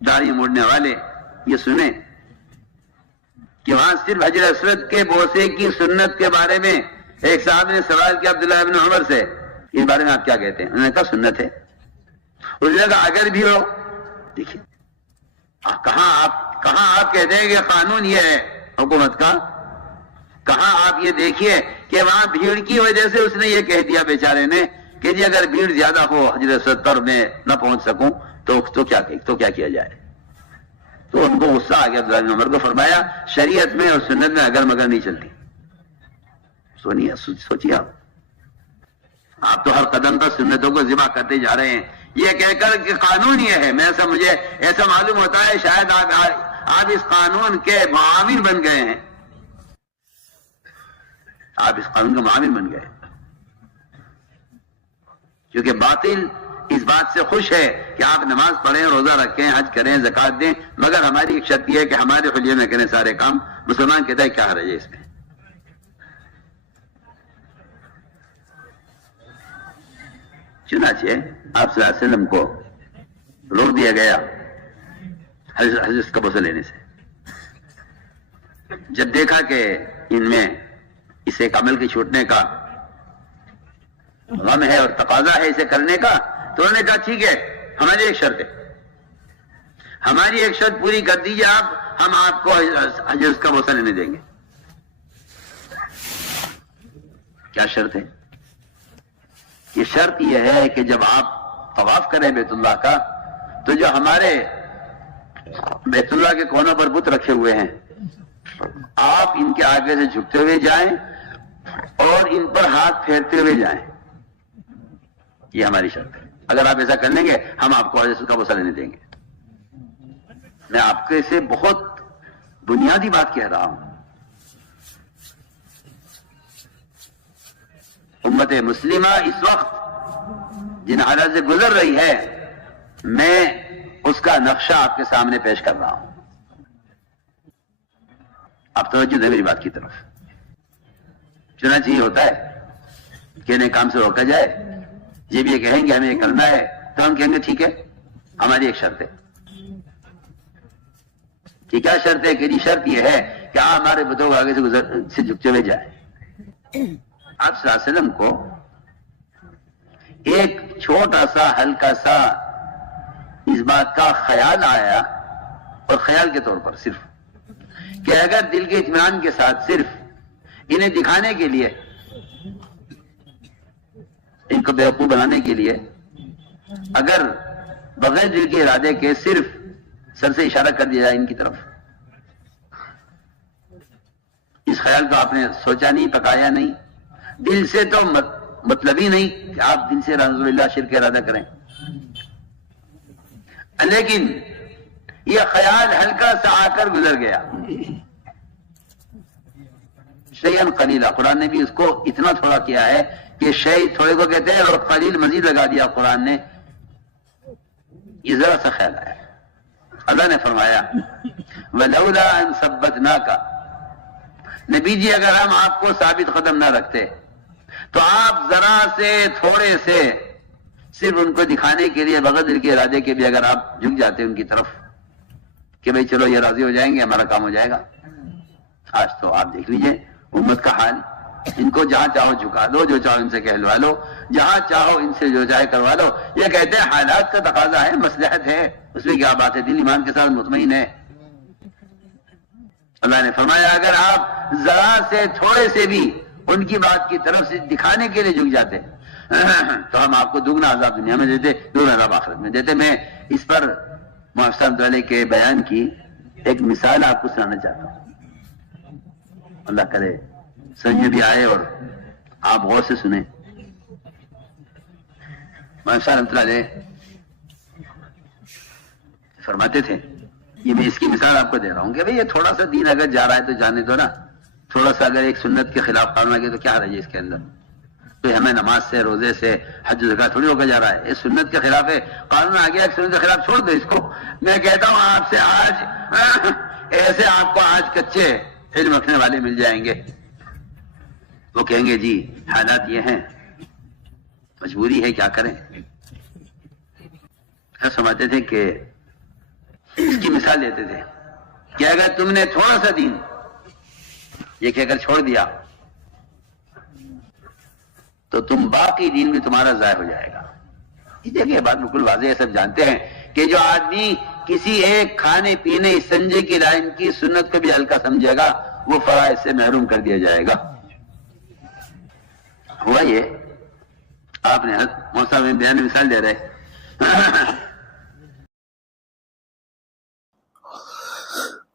داڑھی موڑنے والے یہ سنیں کہ وہاں صرف حجر اسود کے بوسے کی سنت کے بارے میں ایک صاحب نے سوال کیا عبداللہ ابن عمر سے، اس بارے میں آپ کیا کہتے ہیں؟ انہوں نے کہا سنت ہے۔ اس نے کہا اگر بھی ہو، دیکھیے کہاں آپ کہتے ہیں کہ قانون یہ ہے حکومت کا، کہاں آپ یہ دیکھیے کہ وہاں بھیڑ کی وجہ سے اس نے یہ کہہ دیا بیچارے نے کہ جی اگر بھیڑ زیادہ ہو حجر اسود پر میں نہ پہنچ سکوں تو کیا کیا جائے؟ تو ان کو غصہ آ گیا عبداللہ بن عمر کو، فرمایا شریعت میں اور سنت میں اگر مگر نہیں چلتی۔ سوچیے آپ تو ہر قدم پر سنتوں کو ذبح کرتے جا رہے ہیں یہ کہہ کر کہ قانون یہ ہے۔ مجھے ایسا معلوم ہوتا ہے شاید آپ اس قانون کے معاون بن گئے ہیں، آپ اس قانون کے معاون بن گئے، کیونکہ باطل اس بات سے خوش ہے کہ آپ نماز پڑھیں، روزہ رکھیں، حج کریں، زکات دیں، مگر ہماری ایک شرط یہ ہے کہ ہمارے حلیے میں کریں سارے کام۔ مسلمان کہتا ہے کیا حرج ہے اس میں؟ چنانچہ آپ صلی اللہ علیہ وسلم کو روک دیا گیا حضرت کا بوسہ لینے سے۔ جب دیکھا کہ ان میں اس ایک عمل کے چھوٹنے کا غم ہے اور تقاضا ہے اسے کرنے کا، تو انہوں نے کہا ٹھیک ہے، ہماری ایک شرط ہے، ہماری ایک شرط پوری کر دیجیے آپ، ہم آپ کو حضرت کا بوسہ لینے دیں گے۔ کیا شرط ہے؟ یہ شرط یہ ہے کہ جب آپ طواف کریں بیت اللہ کا تو جو ہمارے بیت اللہ کے کونوں پر بت رکھے ہوئے ہیں آپ ان کے آگے سے جھکتے ہوئے جائیں اور ان پر ہاتھ پھیرتے ہوئے جائیں، یہ ہماری شرط ہے۔ اگر آپ ایسا کر لیں گے ہم آپ کو حضرت کا بوسہ لینے دیں گے۔ میں آپ کے سے بہت بنیادی بات کہہ رہا ہوں، امت مسلمہ اس وقت جن حالات سے گزر رہی ہے میں اس کا نقشہ آپ کے سامنے پیش کر رہا ہوں۔ آپ توجہ دیں میری بات کی طرف۔ چنانچہ یہ ہوتا ہے کہ انہیں کام سے روکا جائے، جب یہ کہیں گے ہمیں یہ کرنا ہے تو ہم کہیں گے ٹھیک ہے، ہماری ایک شرط ہے۔ کہ کیا شرط ہے؟ کہ شرط یہ ہے کہ آپ ہمارے بتوں آگے سے جھکتے ہوئے جائیں۔ آپ صلی اللہ علیہ وسلم کو ایک چھوٹا سا ہلکا سا اس بات کا خیال آیا، اور خیال کے طور پر صرف کہ اگر دل کے اطمینان کے ساتھ صرف انہیں دکھانے کے لیے، ان کو بیوقوف بنانے کے لیے، اگر بغیر دل کے ارادے کے صرف سر سے اشارہ کر دیا جائے ان کی طرف، اس خیال کو آپ نے سوچا نہیں، پکایا نہیں، دل سے تو مطلب ہی نہیں کہ آپ دل سے رضو اللہ شرک ارادہ کریں، لیکن یہ خیال ہلکا سا آ کر گزر گیا۔ شیئن قلیلا، قرآن نے بھی اس کو اتنا تھوڑا کیا ہے کہ شیء تھوڑے کو کہتے ہیں، اور قلیل مزید لگا دیا قرآن نے۔ یہ ذرا سا خیال آیا، اللہ نے فرمایا وَلَوْلَا أَن ثَبَّتْنَاكَ، نبی جی اگر ہم آپ کو ثابت قدم نہ رکھتے تو آپ ذرا سے تھوڑے سے صرف ان کو دکھانے کے لیے بغیر دل کے ارادے کے بھی اگر آپ جھک جاتے ان کی طرف کہ بھئی چلو یہ راضی ہو جائیں گے، ہمارا کام ہو جائے گا۔ آج تو آپ دیکھ لیجئے امت کا حال، ان کو جہاں چاہو جھکا دو، جو چاہو ان سے کہلوا لو، جہاں چاہو ان سے جو چاہے کروا لو۔ یہ کہتے ہیں حالات کا تقاضا ہے، مصلحت ہے، اس میں کیا بات ہے، دل ایمان کے ساتھ مطمئن ہے۔ اللہ نے فرمایا اگر آپ ذرا سے تھوڑے سے بھی ان کی بات کی طرف سے دکھانے کے لیے جھک جاتے تو ہم آپ کو دگنا عذاب دنیا میں دیتے، دگنا عذاب آخرت میں دیتے۔ میں اس پر محمد علیہ کے بیان کی ایک مثال آپ کو سنانا چاہتا ہوں، اللہ کرے سمجھ بھی آئے اور آپ غور سے سنیں۔ محمد علیہ فرماتے تھے، یہ میں اس کی مثال آپ کو دے رہا ہوں کہ بھئی یہ تھوڑا سا دین اگر جا رہا ہے تو جانے دو نا، تھوڑا سا اگر ایک سنت کے خلاف قانون آ گیا تو کیا حرج ہے اس کے اندر؟ تو ہمیں نماز سے، روزے سے، حج و زکات تھوڑی روکا جا رہا ہے، یہ سنت کے خلاف ہے، قانون آ گیا، ایک سنت کے خلاف چھوڑ دو اس کو۔ میں کہتا ہوں آپ سے آج ایسے آپ کو آج کچے علم رکھنے والے مل جائیں گے، وہ کہیں گے جی حالات یہ ہیں، مجبوری ہے، کیا کریں۔ سمجھتے تھے کہ اس کی مثال دیتے تھے کہ اگر تم نے تھوڑا سا دین یہ کہہ کر چھوڑ دیا تو تم باقی دین بھی تمہارا ضائع ہو جائے گا. یہ دیکھیں بات بالکل واضح ہے، سب جانتے ہیں کہ جو آدمی کسی ایک کھانے پینے استنجے کی لائن کی سنت کو بھی ہلکا سمجھے گا وہ فرائض سے محروم کر دیا جائے گا. ہوا یہ آپ نے موسیٰ میں بیان مثال دے رہے.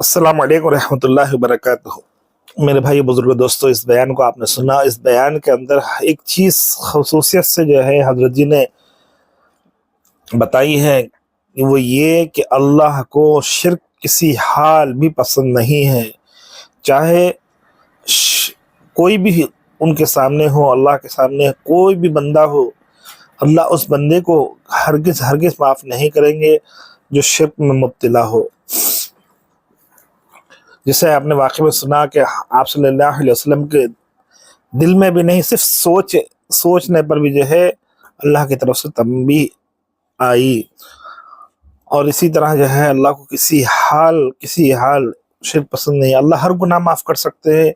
السلام علیکم ورحمۃ اللہ وبرکاتہ. میرے بھائی بزرگ دوستو، اس بیان کو آپ نے سنا. اس بیان کے اندر ایک چیز خصوصیت سے جو ہے حضرت جی نے بتائی ہے، وہ یہ کہ اللہ کو شرک کسی حال بھی پسند نہیں ہے. چاہے کوئی بھی ان کے سامنے ہو، اللہ کے سامنے کوئی بھی بندہ ہو، اللہ اس بندے کو ہرگز ہرگز معاف نہیں کریں گے جو شرک میں مبتلا ہو. جسے آپ نے واقعہ میں سنا کہ آپ صلی اللہ علیہ وسلم کے دل میں بھی نہیں، صرف سوچنے پر بھی جو ہے اللہ کی طرف سے تنبیہ آئی. اور اسی طرح جو ہے اللہ کو کسی حال شرک پسند نہیں. اللہ ہر گناہ معاف کر سکتے ہیں،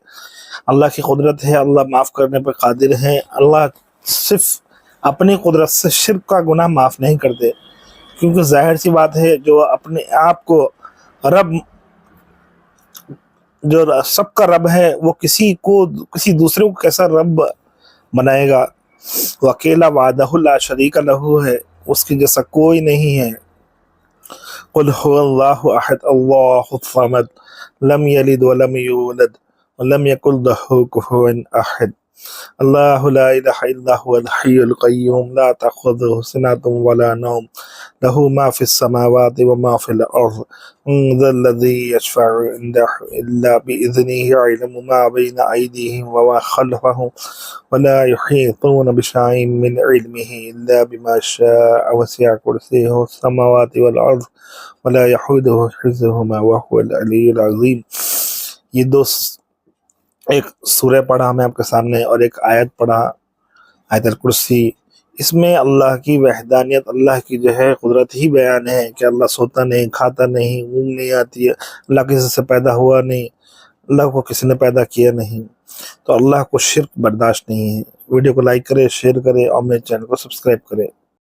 اللہ کی قدرت ہے، اللہ معاف کرنے پر قادر ہیں. اللہ صرف اپنی قدرت سے شرک کا گناہ معاف نہیں کرتے، کیونکہ ظاہر سی بات ہے جو اپنے آپ کو رب، جو سب کا رب ہے، وہ کسی دوسرے کو کیسا رب بنائے گا. وہ اکیلا وحدہ لا شریک لہ ہے، اس کی جیسا کوئی نہیں ہے. قل هو اللہ احد اللہ الصمد لم یلد ولم یولد ولم یکن لہ کفوا احد. اللہ لا الہ الا هو الحی القیوم لا تأخذہ سنۃ ولا نوم لہ ما فی السماوات وما فی الارض ذا الذی یشفع عنده الا بإذنہ یعلم ما بین ایدیہم وما خلفہم ولا یحیطون بشیء من علمہ الا بما شاء وسع کرسیہ السماوات والارض ولا یحودہ حفظہما وهو العلی العظیم. یہ دو ایک سورہ پڑھا میں آپ کے سامنے اور ایک آیت پڑھا، آیت الکرسی. اس میں اللہ کی وحدانیت، اللہ کی جو ہے قدرت ہی بیان ہے کہ اللہ سوتا نہیں، کھاتا نہیں، اونگ نہیں آتی ہے، اللہ کسی سے پیدا ہوا نہیں، اللہ کو کسی نے پیدا کیا نہیں. تو اللہ کو شرک برداشت نہیں ہے. ویڈیو کو لائک کرے، شیئر کرے اور میرے چینل کو سبسکرائب کرے.